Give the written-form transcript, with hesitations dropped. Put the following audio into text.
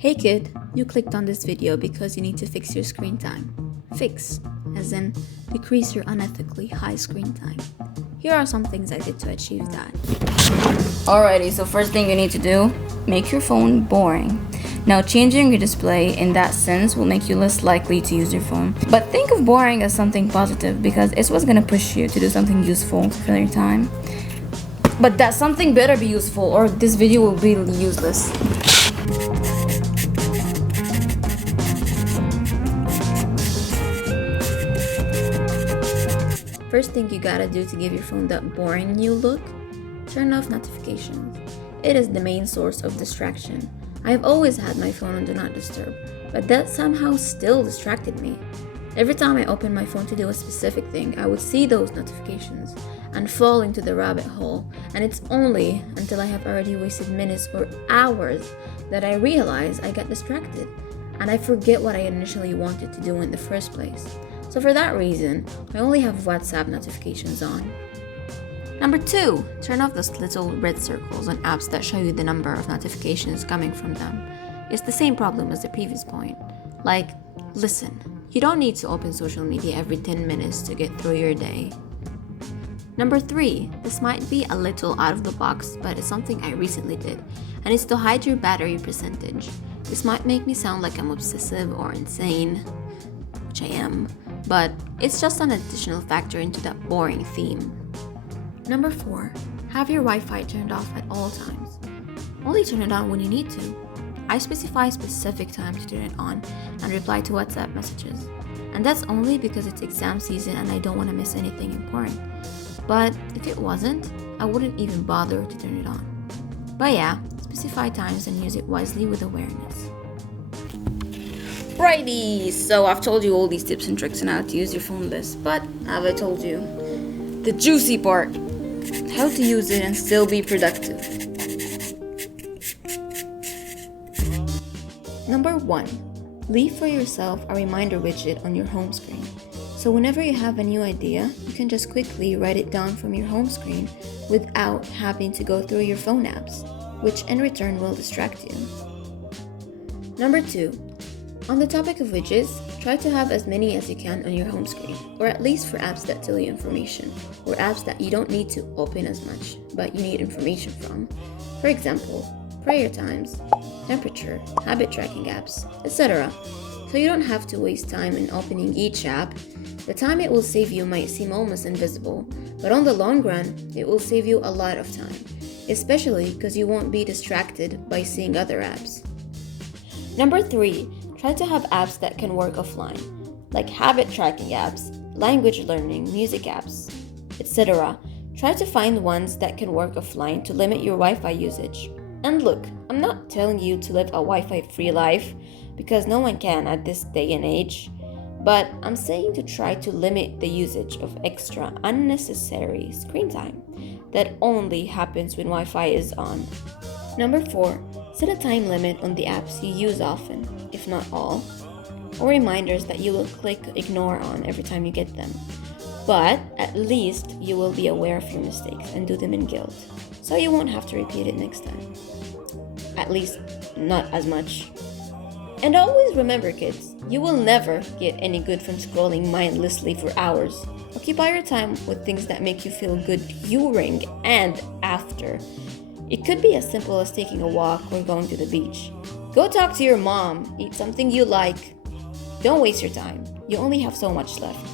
Hey kid, you clicked on this video because you need to fix your screen time. Fix, as in decrease your unethically high screen time. Here are some things I did to achieve that. Alrighty, so first thing you need to do, make your phone boring. Now, changing your display in that sense will make you less likely to use your phone. But think of boring as something positive because it's what's gonna push you to do something useful to fill your time. But that something better be useful or this video will be useless. First thing you gotta do to give your phone that boring new look, turn off notifications. It is the main source of distraction. I have always had my phone on Do Not Disturb, but that somehow still distracted me. Every time I opened my phone to do a specific thing, I would see those notifications and fall into the rabbit hole, and it's only until I have already wasted minutes or hours that I realize I get distracted, and I forget what I initially wanted to do in the first place. So for that reason, I only have WhatsApp notifications on. Number 2, turn off those little red circles on apps that show you the number of notifications coming from them. It's the same problem as the previous point. Like, listen, you don't need to open social media every 10 minutes to get through your day. Number 3, this might be a little out of the box, but it's something I recently did, and it's to hide your battery percentage. This might make me sound like I'm obsessive or insane, which I am, but it's just an additional factor into that boring theme. Number 4, have your Wi-Fi turned off at all times. Only turn it on when you need to. I specify a specific time to turn it on and reply to WhatsApp messages. And that's only because it's exam season and I don't want to miss anything important. But if it wasn't, I wouldn't even bother to turn it on. But yeah, specify times and use it wisely with awareness. Righty, so I've told you all these tips and tricks on how to use your phone list, but have I told you the juicy part? How to use it and still be productive. Number 1, leave for yourself a reminder widget on your home screen. So whenever you have a new idea, you can just quickly write it down from your home screen without having to go through your phone apps, which in return will distract you. Number 2, on the topic of widgets, try to have as many as you can on your home screen, or at least for apps that tell you information, or apps that you don't need to open as much, but you need information from. For example, prayer times, temperature, habit tracking apps, etc. So you don't have to waste time in opening each app. The time it will save you might seem almost invisible, but on the long run, it will save you a lot of time, especially because you won't be distracted by seeing other apps. Number 3, try to have apps that can work offline, like habit tracking apps, language learning, music apps, etc. Try to find ones that can work offline to limit your Wi-Fi usage. And look, I'm not telling you to live a Wi-Fi free life, because no one can at this day and age, but I'm saying to try to limit the usage of extra unnecessary screen time that only happens when Wi-Fi is on. Number 4, set a time limit on the apps you use often, if not all, or reminders that you will click ignore on every time you get them. But at least you will be aware of your mistakes and do them in guilt, so you won't have to repeat it next time. At least, not as much. And always remember, kids, you will never get any good from scrolling mindlessly for hours. Occupy your time with things that make you feel good during and after. It could be as simple as taking a walk or going to the beach. Go talk to your mom, eat something you like. Don't waste your time. You only have so much left.